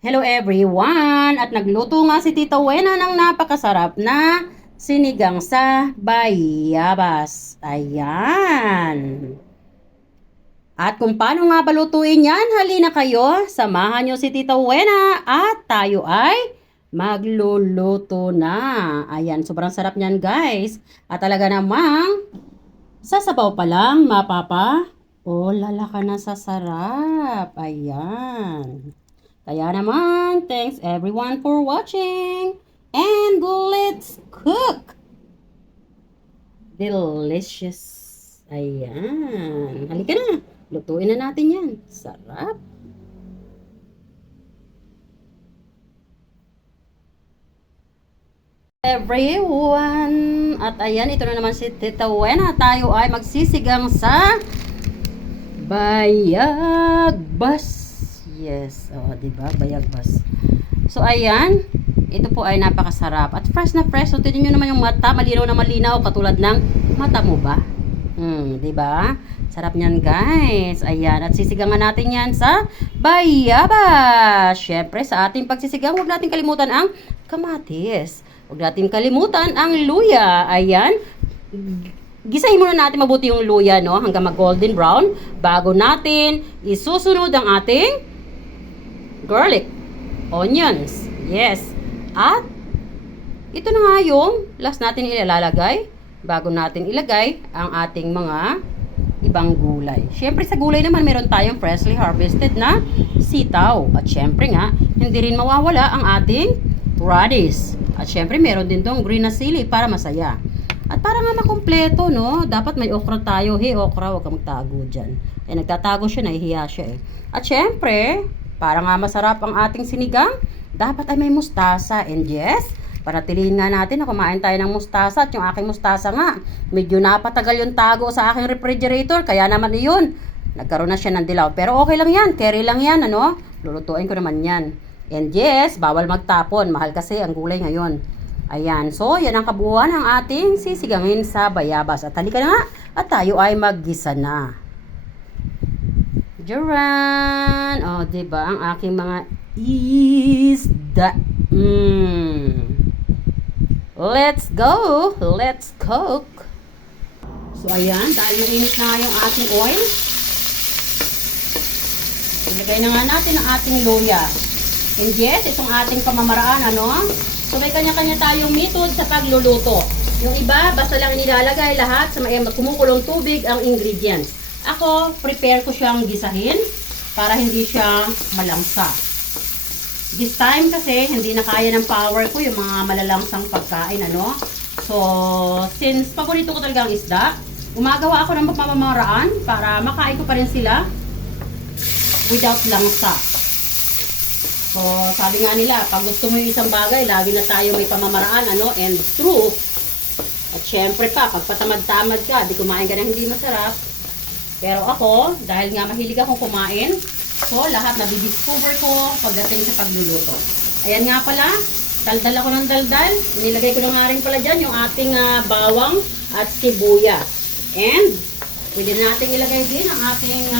Hello everyone! At nagluto nga si Tita Wena ng napakasarap na sinigang sa bayabas. Ayan! At kung paano nga balutuin yan, halina kayo, samahan nyo si Tita Wena at tayo ay magluluto na. Ayan, sobrang sarap niyan guys. At talaga namang sasabaw pa lang, mapapa. O, lalaka na sa sarap. Ayan. Kaya naman, thanks everyone for watching. And let's cook! Delicious. Ayan. Halika na. Lutuin na natin yan. Sarap. Everyone. At ayan, ito na naman si Tita Wena. Tayo ay magsisigang sa bayagbas. Yes, diba? Bayagbas. So, ayan. Ito po ay napakasarap. At fresh na fresh. So, tignan nyo naman yung mata. Malinaw na malinaw. Katulad ng mata mo ba? Diba? Sarap niyan, guys. Ayan. At sisigangan natin yan sa bayabas. Syempre, sa ating pagsisigang, huwag natin kalimutan ang kamatis. Huwag natin kalimutan ang luya. Ayan. Gisahin muna natin mabuti yung luya, no? Hanggang mag-golden brown. Bago natin isusunod ang ating garlic, onions, yes. At ito na nga yung last natin ilalagay bago natin ilagay ang ating mga ibang gulay. Syempre sa gulay naman meron tayong freshly harvested na sitaw. At syempre nga, hindi rin mawawala ang ating radish. At syempre meron din tong green na sili para masaya. At para nga makumpleto, no? Dapat may okra tayo. Hey, okra, huwag kang magtago dyan. Eh, nagtatago siya, nahihiya siya eh. At syempre, para nga masarap ang ating sinigang, dapat ay may mustasa. And yes, panatilihin nga natin na kumain tayo ng mustasa. At yung aking mustasa nga, medyo napatagal yung tago sa aking refrigerator. Kaya naman yun, nagkaroon na siya ng dilaw. Pero okay lang yan, carry lang yan, ano? Lulutuin ko naman yan. And yes, bawal magtapon. Mahal kasi ang gulay ngayon. Ayan, so yan ang kabuuan ng ating sisigangin sa bayabas. At halika na nga, at tayo ay maggisa na. Jaran! O, diba? Ang aking mga isda. Let's go! Let's cook! So, ayan. Dahil mainit na yung ating oil, ilagay na nga natin ang ating luya. And yes, itong ating pamamaraan, ano? So, may kanya-kanya tayong method sa pagluluto. Yung iba, basta lang nilalagay lahat sa may kumukulong tubig ang ingredients. Ako, prepare ko siyang gisahin para hindi siya malangsa. This time kasi, hindi na kaya ng power ko yung mga malalangsang pagkain, ano? So, since paborito ko talaga ang isda, gumagawa ako ng pamamaraan para makain ko pa rin sila without langsa. So, sabi nga nila, pag gusto mo yung isang bagay, lagi na tayo may pamamaraan, ano? And true. At syempre pa, pag patamad-tamad ka, di kumain ka na hindi masarap. Pero ako, dahil nga mahilig akong kumain, so lahat na-discover ko pagdating sa pagluluto. Ayan nga pala, daldal ako ng daldal. Nilagay ko na nga rin pala dyan yung ating bawang at sibuyas. And, pwede natin ilagay din ang ating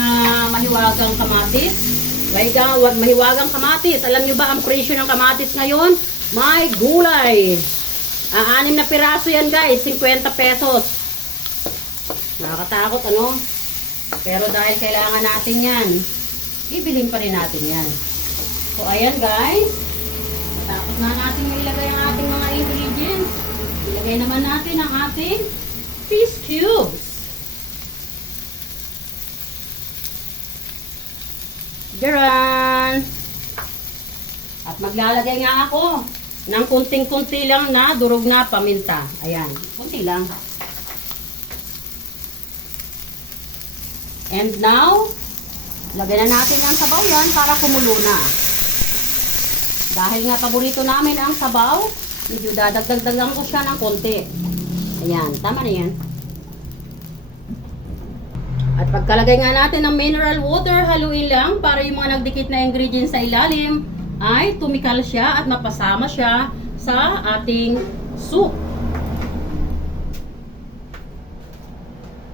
mahiwagang kamatis. Mahiwagang kamatis. Alam nyo ba ang presyo ng kamatis ngayon? May gulay. 6 na piraso yan guys, 50 pesos. Nakakatakot ano? Pero dahil kailangan natin yan, bibilhin pa rin natin yan. So ayan guys, tapos na natin ilagay ang ating mga ingredients. Ilagay naman natin ang ating fish cubes. Diyan. At maglalagay nga ako ng kunting-kunti lang na durog na paminta. Ayan, kunti lang. And now, lagyan na natin ang sabaw yan para kumulo na. Dahil nga paborito namin ang sabaw, medyo dadagdagan ko siya ng konti. Ayan, tama na yan. At pagkalagay nga natin ng mineral water, haluin lang para yung mga nagdikit na ingredients sa ilalim ay tumikal siya at mapasama siya sa ating soup.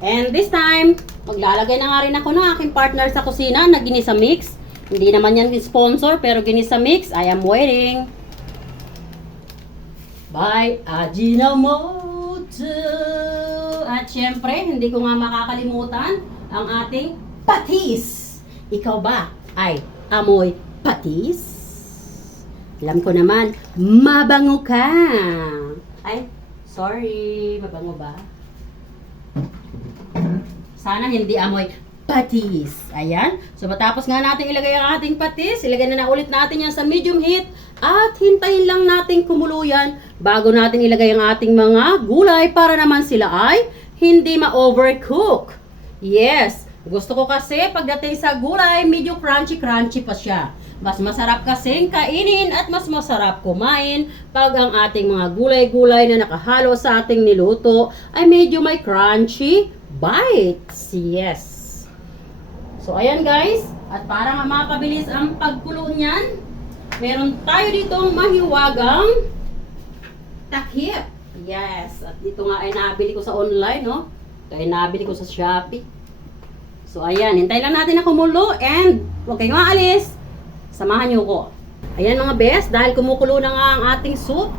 And this time, maglalagay na nga rin ako ng aking partner sa kusina na ginisa mix. Hindi naman yan sponsor, pero Ginisa Mix, I am waiting. By Ajinomoto. At syempre, hindi ko nga makakalimutan ang ating patis. Ikaw ba ay amoy patis? Alam ko naman, mabango ka. Ay, sorry, mabango ba? Sana hindi amoy patis. Ayan. So, matapos nga natin ilagay ang ating patis, ilagay na ulit natin yan sa medium heat at hintayin lang natin kumulo yan bago natin ilagay ang ating mga gulay para naman sila ay hindi ma-overcook. Yes. Gusto ko kasi pagdating sa gulay, medyo crunchy-crunchy pa siya. Mas masarap kasing kainin at mas masarap kumain pag ang ating mga gulay-gulay na nakahalo sa ating niluto ay medyo may crunchy bites. Yes. So, ayan guys. At para nga makabilis ang pagkulo niyan, meron tayo ditong mahiwagang takip. Yes. At ito nga ay nabili ko sa online, no? Ito ay nabili ko sa Shopee. So, ayan. Hintay lang natin na kumulo and huwag kayong aalis. Samahan niyo ko. Ayan mga best, dahil kumukulo na nga ang ating soup,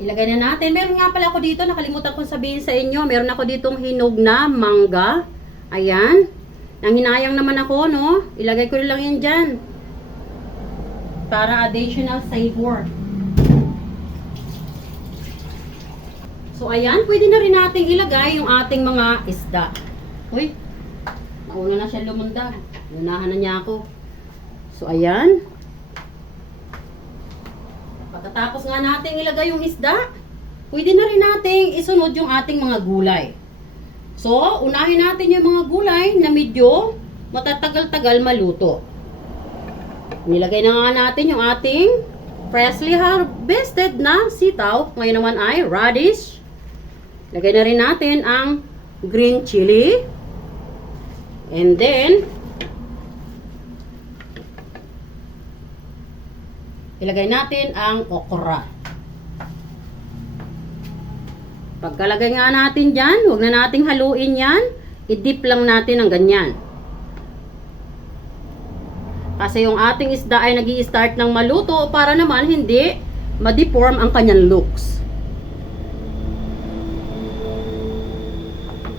ilagay na natin. Meron nga pala ako dito, nakalimutan kong sabihin sa inyo. Meron ako ditong hinog na mangga. Ayan. Nang hinayang naman ako, no? Ilagay ko lang yan dyan. Para additional flavor. So, ayan. Pwede na rin natin ilagay yung ating mga isda. Uy. Nauna na siya lumundag. Lunahan na niya ako. So, ayan. Pagkatapos nga natin ilagay yung isda, pwede na rin natin isunod yung ating mga gulay. So, unahin natin yung mga gulay na medyo matatagal-tagal maluto. Nilagay na nga natin yung ating freshly harvested na sitaw. Ngayon naman ay radish. Lagay na rin natin ang green chili. And then, ilagay natin ang okra. Pagkalagay nga natin dyan, huwag na nating haluin yan. I-dip lang natin ang ganyan. Kasi yung ating isda ay nag-i-start ng maluto para naman hindi ma-deform ang kanyang looks.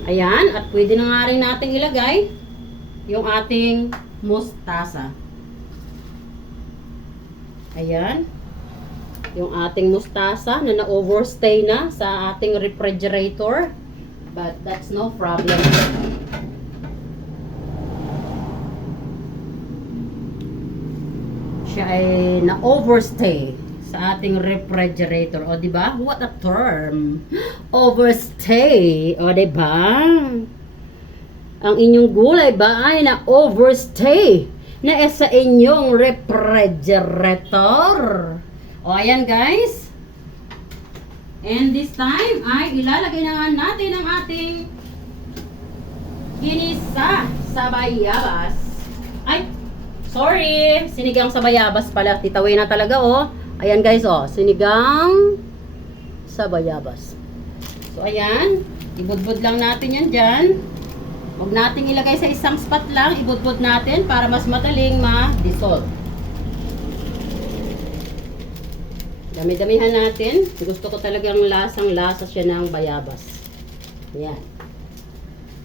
Ayan, at pwede na nga rin natin ilagay yung ating mustasa. Ayan. Yung ating mustasa na na-overstay na sa ating refrigerator. But that's no problem. Siya ay na-overstay sa ating refrigerator. O, diba? What a term. Overstay. O, diba? Ang inyong gulay ba ay na-overstay na sa inyong refrigerator. O, ayan guys. And this time ay ilalagay na nga natin ang ating ginisa sa bayabas. Ay, sorry. Sinigang sa bayabas pala. Titawin na talaga, oh. Ayan guys, oh. Sinigang sa bayabas. So, ayan. Ibudbud lang natin yan dyan. Huwag natin ilagay sa isang spot lang. Ibudbud natin para mas madaling ma-dissolve. Dami-damihan natin. Gusto ko talagang lasang-lasa siya ng bayabas. Ayan.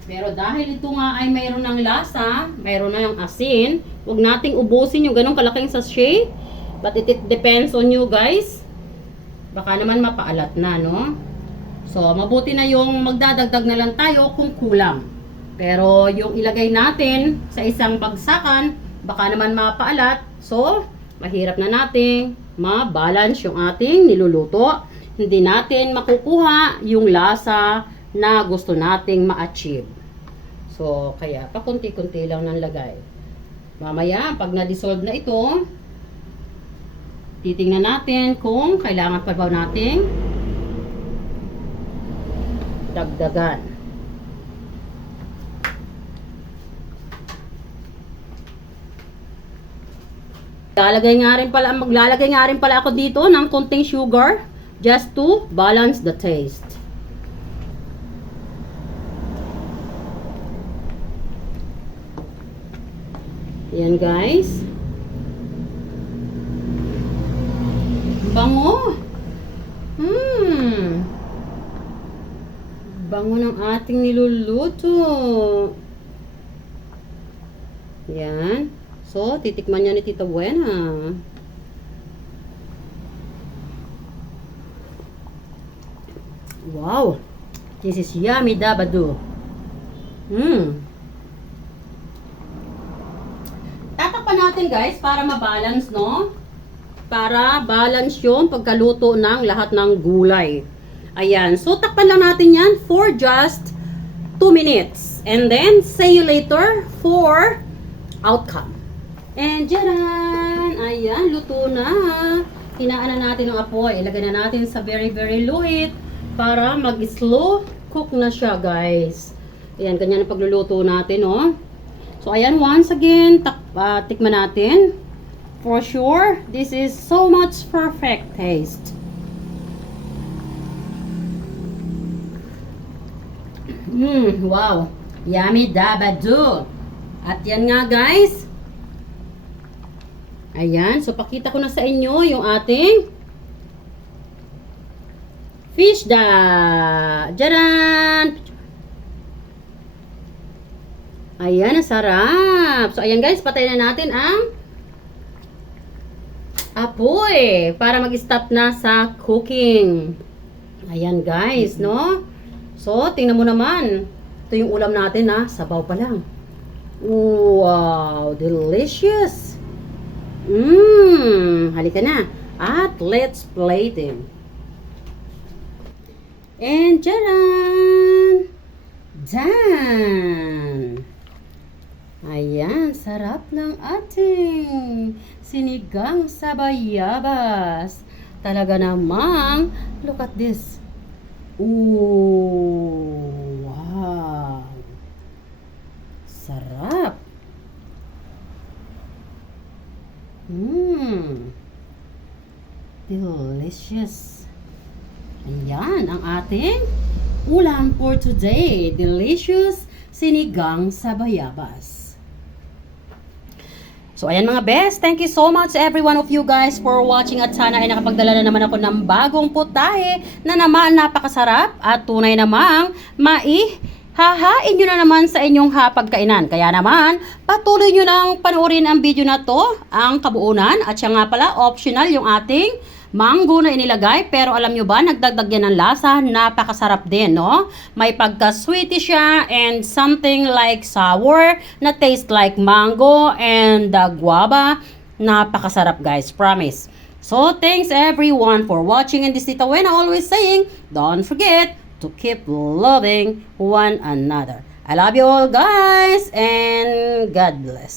Pero dahil ito nga ay mayroon ng lasa, mayroon na yung asin, huwag nating ubusin yung ganong kalaking sachet. But it depends on you guys. Baka naman mapaalat na, no? So, mabuti na yung magdadagdag na lang tayo kung kulang. Pero yung ilagay natin sa isang bagsakan, baka naman mapaalat. So, mahirap na nating ma-balance yung ating niluluto. Hindi natin makukuha yung lasa na gusto nating ma-achieve. So, kaya pakunti-kunti lang ng lagay. Mamaya, pag na-dissolve na ito, titingnan natin kung kailangan pa ba nating dagdagan. Maglalagay nga rin pala ako dito ng konting sugar just to balance the taste. Ayan guys. Bango. Bango ng ating niluluto. Yan. So, titikman niya ni Tita Buena. Wow. This is yummy dabado. Tatakpan natin guys para mabalance, no? Para balance yung pagkaluto ng lahat ng gulay. Ayan. So, takpan lang natin yan for just 2 minutes. And then, see you later for outcome. And jaran! Ayan, luto na. Hinaan na natin ang apoy. Ilagay na natin sa very, very low heat para mag-slow cook na siya, guys. Ayan, ganyan ang pagluluto natin, oh. So, ayan, once again, tikman natin. For sure, this is so much perfect taste. Wow. Yummy dabado. At yan nga guys. Ayan. So, pakita ko na sa inyo yung ating fish da. Jaran! Ayan. Ang sarap. So, ayan guys. Patayin na natin ang apoy para mag-stop na sa cooking. Ayan guys, no? So, tingnan mo naman. Ito yung ulam natin, ha? Sabaw pa lang. Wow! Delicious! Halika na. At let's plate them. And jaran! Done! Ayan, sarap ng ating sinigang sa bayabas. Talaga namang, look at this. Ooh, wow. Sarap. Delicious. Ayan, ang ating ulam for today. Delicious sinigang sa bayabas. So, ayan mga best. Thank you so much every one of you guys for watching at sana ay nakapagdala na naman ako ng bagong putahe na naman napakasarap at tunay namang hahain nyo na naman sa inyong hapagkainan. Kaya naman, patuloy nyo nang panoorin ang video na to, ang kabuunan. At siya nga pala, optional yung ating mango na inilagay. Pero alam nyo ba, nagdagdag yan ng lasa. Napakasarap din, no? May pagka-sweety siya and something like sour na taste like mango and guava. Napakasarap guys, promise. So, thanks everyone for watching. And this is Tita Buena always saying, don't forget to keep loving one another. I love you all guys and God bless.